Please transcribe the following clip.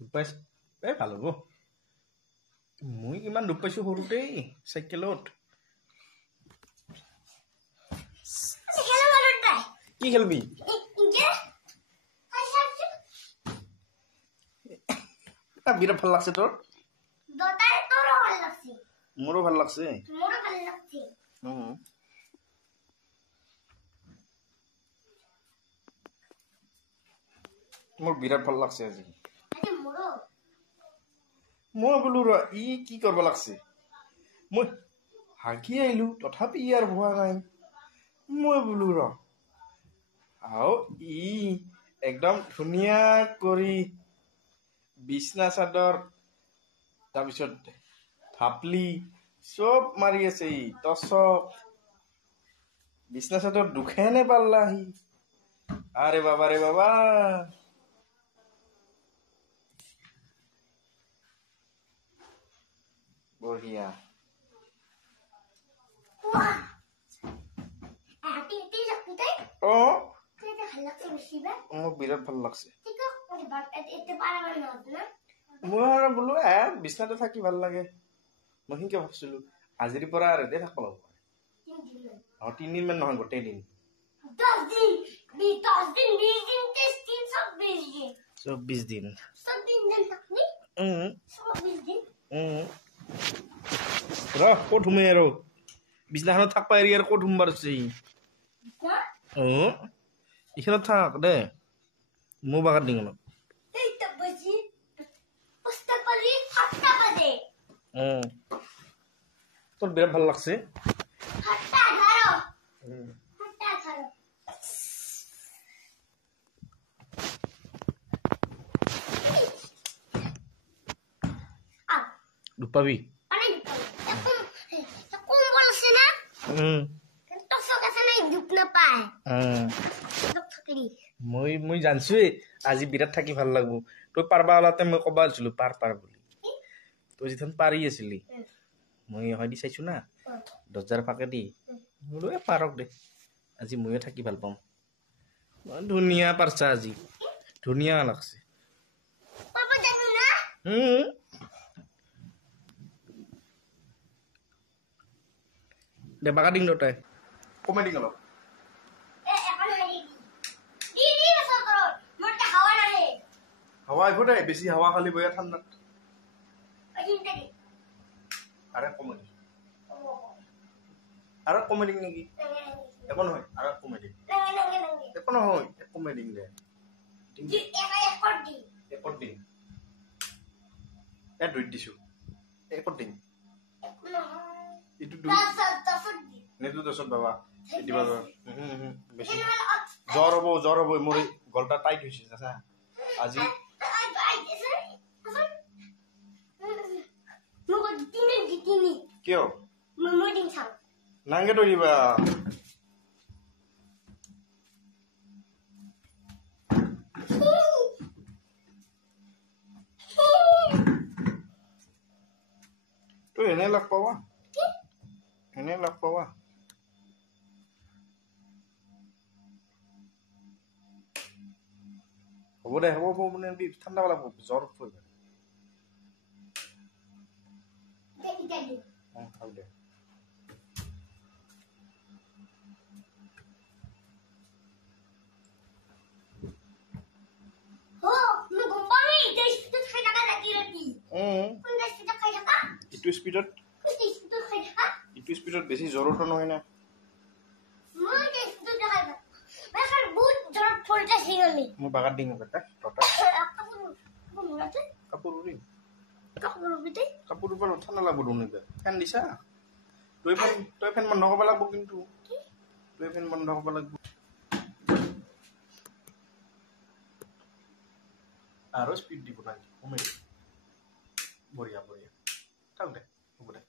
দুপাইছ ভাল হ'ব মই ইমান দুখ পাইছোঁ সৰুতেই চাইকেলত কি খেলবি বিৰাট ভাল লাগছে তোৰ মোৰো ভাল লাগছে মোৰ বিৰাট ভাল লাগছে আজি মই বোলো ৰ ই কি কৰিব লাগছে মই হাগি আহিলো তথাপি ইয়াৰ ভোৱা নাই মই বোলো ৰ আও ই একদম ধুনীয়া কৰি বিছনা চাদৰ তাৰপিছত ভাপলি চব মাৰি আছে ই টচক বিছনা চাদৰ দুখে নে পাল্লা সি আৰে বাবা বঢ়িয়া মোক বিৰাট ভাল লাগছে মই আৰু বোলো বিছনাতে থাকি ভাল লাগে মই সিনকে ভাবছিলো আজিৰ পৰা আৰু দে থাকিব লাগিব 3 দিন মান নহয় গোটেই দিন 24 দিন ক'ত সোমাই আৰু বিছনাখনত থাকবা এৰি আৰু ক'ত সোমবাৰ আছে এইখনত থাক দে মোৰ বাগাত দিম অলপ তোৰ বিৰাট ভাল লাগছে দুখ পাবি মই জানছোৱে আজি বিৰাট থাকি ভাল লাগব তই পাৰবা ওলাতে মই ক'বা আছিলো পাৰ বুলি তই যিখন পাৰি আছিলি মই হয় দি চাইছো না দরজার ফাঁকে দি বোলো পারক দে আজি ময়ো থাকি ভাল পাম ধুনিয়া পারছা আজি ধুনিয়া লাগছে দে বাগা দিং দটাই কমে দিং অলপ হাওয়া আহিব দে বেছি হাওয়া খালি বয়া ঠাণ্ডাত আরে কমে দিং আর কমে দিং নাকি এখন হয় আর কমে দিং এখন হয় কমে দিং দে একট দিং দুই দিছো একট দিং নেতু দছত বাবা দিবা বেশি জ্বর হব মোর গলটা টাইট হইছে চাচা আজি কিয় নাঙ্গে ধরিবা তুই এনে লাগ পাবা হ'ব দে হ'ব মানে ঠাণ্ডা লাগব জ্বৰ ফুৰিব হ'ব দে ইটো স্পীডত বেছি জ্বৰটো নহয় না মই বাগাত দিম কাপোৰ ঠাণ্ডা লাগব ফেন দিছা তই ফেন বন্ধ কৰিব লাগব কিন্তু তই ফেন বন্ধ কৰিব লাগব আৰু স্পীড দিব লাগে কমাই বঢ়িয়া থাক দে হ'ব দে